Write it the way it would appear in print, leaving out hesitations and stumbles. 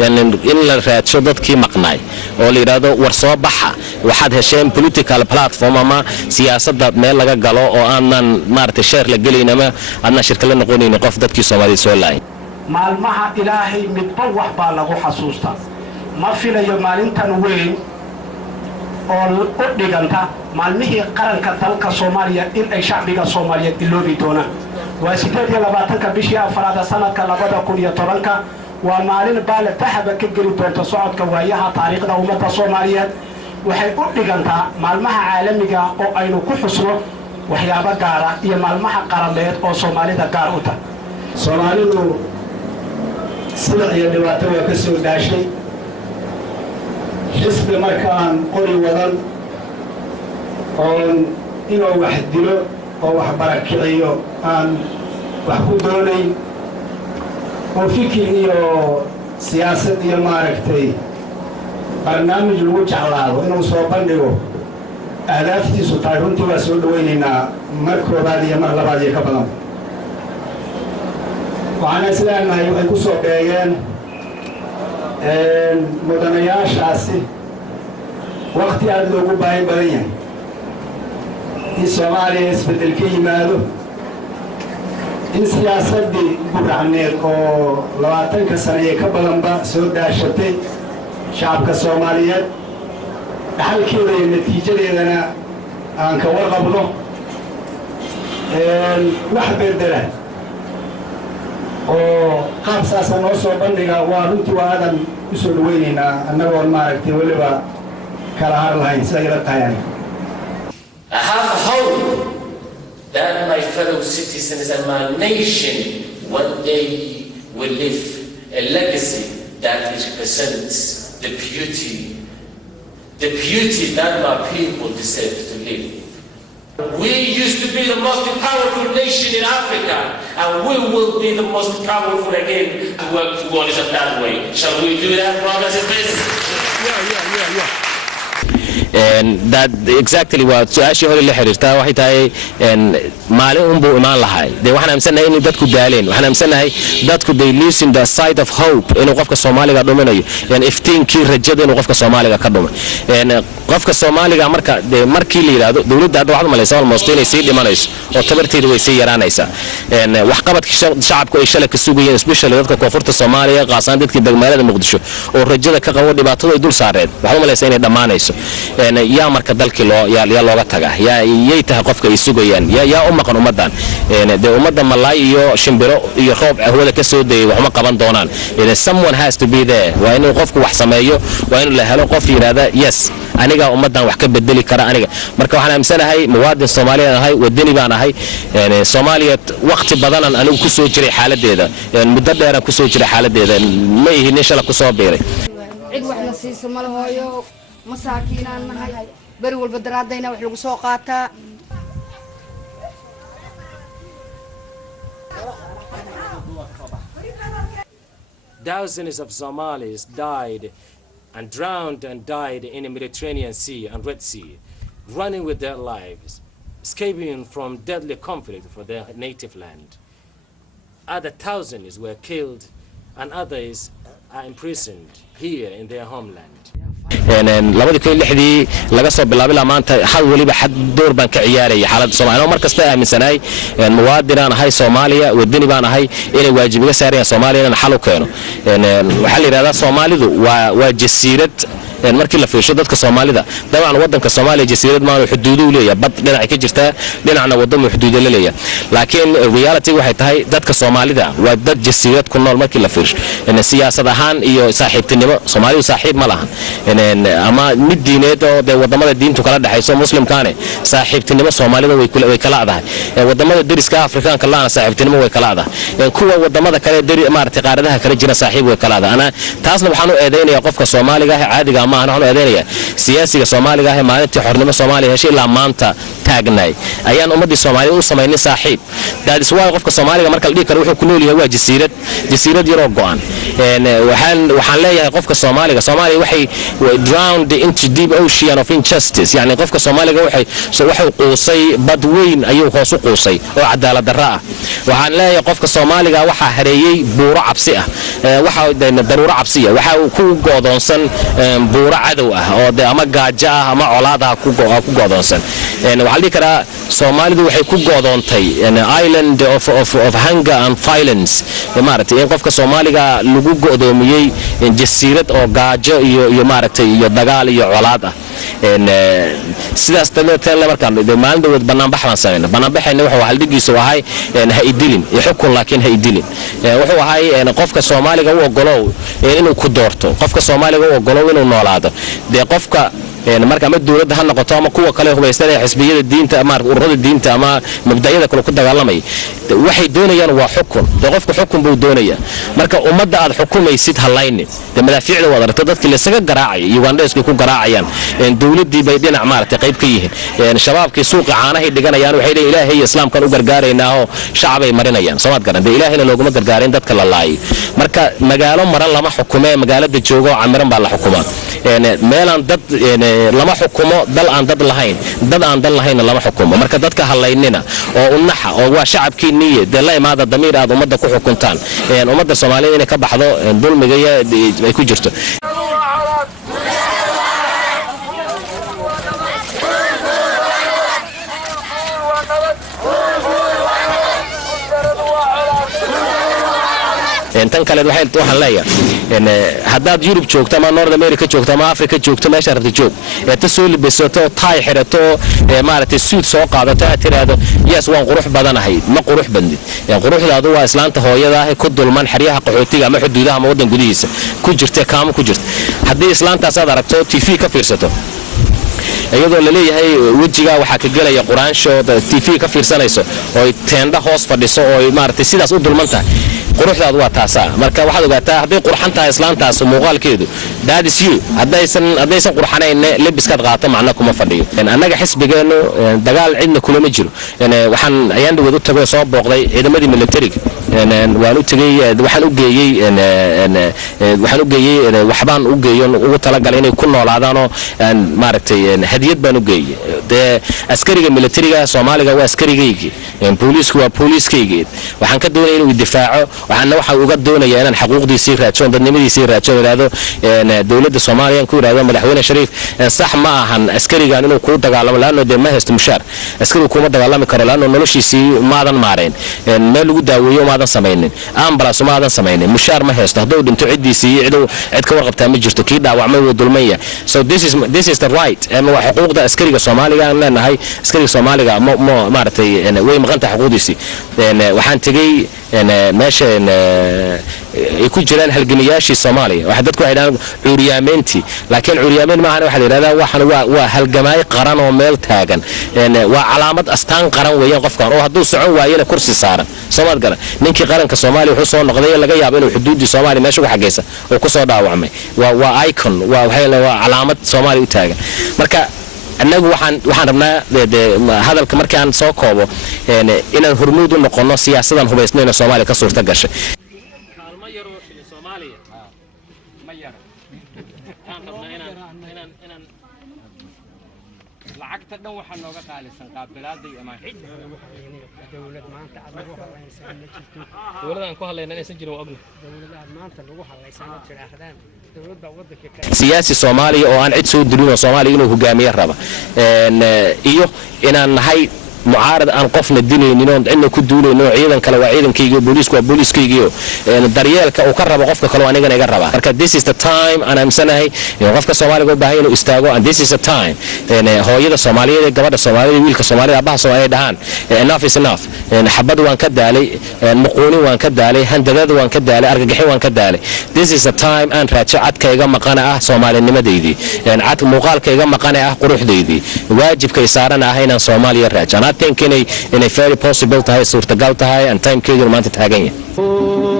يعني إن الرئاسة ضد كي مقنعي واللي رادو ورصوا بحة واحد هشام political platform أما سياسة ضد ميل لقى قالوا أو أنا مارت الشهر لقلينا ما أنا شركة لنا قوني نقف ضد كي سوالي سؤالين مع المها إلهي متبوح بالغو حسوستا ما في لا يومالين تنوين أو أديكانتا مع المه قرن كتلك سوماليا إن أي شعبك سوماليا اللوبي تونا وسيتي لباتك بشيء أفراد سنة كلابدا كونيا تورنكا ومالين بال تحب كجري بنت صعد كوايها طريقنا ومتى سوماليا وحي أديكانتا مع المها عالمية أو أينو كحصلو وحيابا قارة يا مع المها قرنبيت أو سومالي دا قاروتا سومالي سلع يدواتو يكسو داشي حسب مكان قري وضن أو إنه واحد دلو أو واحد بركعيو أن وحكو دوني وفكري سياسة دي ماركتي برنامج الوجه الله إنه صوبانيو أهدافتي ستارونتي وسودوينينا مركو بعدي مرلا بعدي كبلام وأنا سلام هاي كوسو بيان مدنياش عسي وقت أدلو باي بريان إن سومالي اسبدل كي مالو إن سياسة دي برعنير أو لواتن كسنة كبلان با سود داشتي شعب كسوماليات حال كده النتيجة لنا أنك ورغبنو واحد بيردلان oo qaab saasan oo soo bandhiga waa runtii waadan u soo dhaweynayna annagoo maaragtay waliba kala har lahayn sida ila tahay I have a hope that my fellow citizens and my nation one day will leave a legacy that represents the beauty that my people deserve to live. We used to be the most powerful nation in Africa, and we will be the most powerful again to work towards it that way. Shall we do that, brothers and sisters? Yeah. And that exactly what سؤال هو اللي حررتها واحد هاي مالهم بإيمان لهاي ده وإحنا مسنا إنه دتكو دالين وإحنا مسنا هاي دتكو they losing the side of hope إنه قفك الصومالي قدوم منه يعني إفتين كي رجال إنه قفك الصومالي قدوم يعني قفك الصومالي قمرك ده مركي لي ده دولة ده واحد من الإسلام المسلمين يصير لمانيس وتبرتي ده يصير رانيسا يعني وحقبت شعب كويس لك السوقيين سبيشال دتك كوفرت الصومالي قاصان دتك دجمالة المقدسة والرجال كقوة دبعته يدور سارد واحد من الإسلام ده مانيس يعني يا مركز دلك يا لغة تجاه يا يتهقف كيسوقيان يا أمك أمدان يعني ده أمدان ملاي يو شمبرو يخوب هو ده كسود وهم قبان دونان يعني someone has to be there وإنه قفك وحسمايو وإنه لهلا قف هذا yes أنا جا أمدان وحكب بدلي كرا أنا جا مركز إحنا مثلا هاي مواد الصومالية هاي والدنيا بأنا هاي يعني صومالية وقت بدنا أنا كسود جري حالة ده يعني مدة أنا كسود جري حالة ده ما هي نشلا كسود بيري عيد واحد نصيص ماله هايو مساكين أنا هاي بري والبدرات دينا وحلو سوقاتها Thousands of Somalis died and drowned and died in the Mediterranean Sea and Red Sea, running with their lives, escaping from deadly conflict for their native land. Other thousands were killed and others are imprisoned here in their homeland. يعني لابد كل لحدي لقصة بالله ما أنت حد ولي بحد دور بنك عياري حالة صوماليا أنا مركز تاعي من سناي يعني موادنا أنا هاي صوماليا والدنيا بأنا هاي إلى واجب سارية صوماليا أنا حلو كانوا يعني وحل هذا صومالي وجزيرة يعني مركز في شدة كصومالي ده طبعا وطن كصومالي جزيرة ما حدوده ليه بط لنا كجرتها لنا عنا وطن حدوده ليه لكن الريالتي واحد هاي ده كصومالي ده وده جزيرة كنا المركز لفيش يعني السياسة ده هان إيو صاحب تنمو صومالي وصاحب ملهن يعني أما مدينة ده وضمن الدين تكلم ده حيث مسلم كانه صاحب تنمو صومالي ده ويكلا ده وضمن الدرس كأفريقيا كلنا صاحب تنمو ويكلا ده يعني كوا وضمن ده كله دري ما ارتقاره ده كله جنا صاحب ويكلا ده أنا تاسنا بحنو إيدين يقف كصومالي ده عادي ma ahna waxaan eedeynaya siyaasiga Soomaaliga ah maalintii xornimo Soomaaliya heshay ilaa maanta taagnay ayaan ummadii Soomaaliya u sameeyay saaxiib that is why qofka Soomaaliga marka la dhigi karo wuxuu ku nool yahay waa jasiirad yar oo go'an waxaan leeyahay qofka Soomaaliya waxay drowned into deep ocean of injustice yani qofka Soomaaliga waxay quusay bad weyn ayuu hoos u quusay oo cadaalad darro ah waxaan leeyahay qofka Soomaaliga waxa hareeyay buuro cabsi ah waxa daruuro cabsi ah waxa uu ku go'doonsan buuro cadow ah oo ama gaajo ah ama colaad ah ku go'doonsan waxaan dhigi karaa Soomaalidu waxay ku go'doontay island of hunger and violence maartay qofka Soomaaliga lagu go'doomiyay jasiirad oo gaajo iyo maartay iyo dagaal iyo colaad ah sidaas tan markaan maalin banaan baxan sameeyna banaan baxayna waxa hal dhigiisu wahay ha idilin xukun laakiin ha idilin wuxuu ahay qofka Soomaaliga uu ogolow inuu ku doorto qofka Soomaaliga uu ogolow inuu noolaado qofka marka ama dawladda ha noqoto ama kuwa kale hubaysan ee xisbiyada diinta ama ururada diinta ama mabda'yada kale ku dagaalamay waxay doonayaan waa xukun qofku xukun buu doonaya marka ummadda aad xukumaysid halaynin madaafiicda wada aragto dadkii la saga garaacay Ugandheesku ku garaacayaan dawladdii bay dhinac maartay qayb ka yihiin shabaabkii suuqa caanaha dhiganayaan waxay leeyihiin Ilaahay islaamkan u gargaaraynaa oo shacabay marinayaan Soomaad garan Ilaahayna looguma gargaarin dadka la laayay marka magaalo maran lama xukumo magaalada joogo camiran baa la xukumaa meelan dad lama xukumo dal aan dad lahayn lama xukumo marka dadka halaynina oo unaxa oo waa shacabkii niyad la imaada damiir aad ummadda ku xukuntaan ummadda Soomaaliyeed inay ka baxdo dulmiga ay ku jirto tan kale waxaan leeyahay haddaad Yurub joogto ama North America joogto ama Africa joogto meesha rabto joog ta soo libisato taay xirato maartay suud soo qaadato aad tiraado yes waan qurux badanahay ma qurux bandid quruxdaadu waa islaanta hooyada ah ku dulman xariyaha qaxootiga ama xuduudaha ama wadan gudihiisa ku jirta kaamo ku jirta haddii islaantaas aad aragto TV ka fiirsato iyadoo la leeyahay wajiga waxa ka galaya quraansho TV ka fiirsanayso oo teenda hoos fadhiso oo maartay sidaas u dulmantahay quruxdaadu waa taasa marka waxaad ogaataa haday qurxan tahay islaantaas muuqaalkeedu that is you hadaysan qurxanayn lebiskaad qaato macna kuma fadhiyo annaga xisbigeenu dagaal cidna kulama jiro waxaan ayaan dhawad u tagay soo booqday ciidamadii militariga waan u tagay waxaan u geeyay waxbaan u geeyon ugu talagalay inay ku noolaadaan oo maaragtay hadiyad baan u geeyay askariga militariga Soomaaliga waa askarigayga booliisku waa booliiskayga waxaan ka doonayay inuu difaaco waxa uga doonaya inaan xuquuqdiisii raadsho dadnimadiisii raadsho ilaado dawladda Soomaaliya ku iraado madaxweyne Shariif sax ma ahan askarigan inuu ku dagaalamo laano de ma haysto mushaar askarigu kuma dagaalami karo laano noloshiisii maadan maareen meel lagu daaweeyo maadan sameeynin ambulance maadan sameeynin mushaar ma haysto haduu dhinto cidiisii cid ka warqabtaa ma jirto kii dhaawacmay wuu dulmaya so this is the right ama waa xuquuqda askariga Soomaaliga aan leenahay askariga Soomaaliga ma maartay way maqanta xuquuqdiisii waxaan tagay meesha ay ku jiraan halgamiyaashii Soomaaliya waxa dadku ay dhahaan cuuriyaameenti laakiin cuuriyaameent ma aha waxa la yiraahdaa waxan waa halgamaay qaran oo meel taagan waa calaamad astaan qaran weeyaan qofkan oo hadduu socon waayana kursi saaran Soomaad garan ninkii qaranka Soomaaliya wuxuu soo noqday laga yaabo inuu xuduudii Soomaaliya meesha ku xageeysa oo ku soo dhaawacmay waa icon waa calaamad Soomaaliya u taagan marka annagu waxaan rabnaa hadalka markii aan soo koobo inaan hormuud u noqono siyaasadan hubaysnayna Soomaaliya ka suurta gashay kaalmo yar oo Soomaaliya ma yar aan rabnaa inaan lacagta dhan waxa nooga qaalisan qaabilaadii ama dawlad maanta aad lagu halaysan ma jirto dawladan ku halayna inaysan jirin waa ognahay dawladaha maanta lagu halaysan ma jiraahdaan dawladda waddanka siyaasi Soomaaliya oo aan cid soo dirin oo Soomaaliya inuu hogaamiye raba iyo inaan nahay mucaarad aan qofna dilaynin oo cidna ku duulayno ciidan kale waa ciidankayga booliisku waa booliiskayga daryeelka uu ka rabo qofka kale anigana iga raba marka this is the time and I'm saying qofka Soomaaliga u baahan inuu istaago and this is the time hooyada Soomaaliyeed gabadha Soomaaliyeed wiilka Soomaaliyeed abaha Soomaaliyeed dhahan enough is enough xabad waan ka daalay muquuni waan ka daalay handadada waan ka daalay argagaxi waan ka daalay this is the time and raajo cadkayga maqana ah Soomaalinimadeedii cad muuqaalkayga maqana ah quruxdeedii waajibkay saaran ah inaan Soomaaliya raajana I think in a very possible tahay suurtagal tahay and time keedu maanta taagan yahay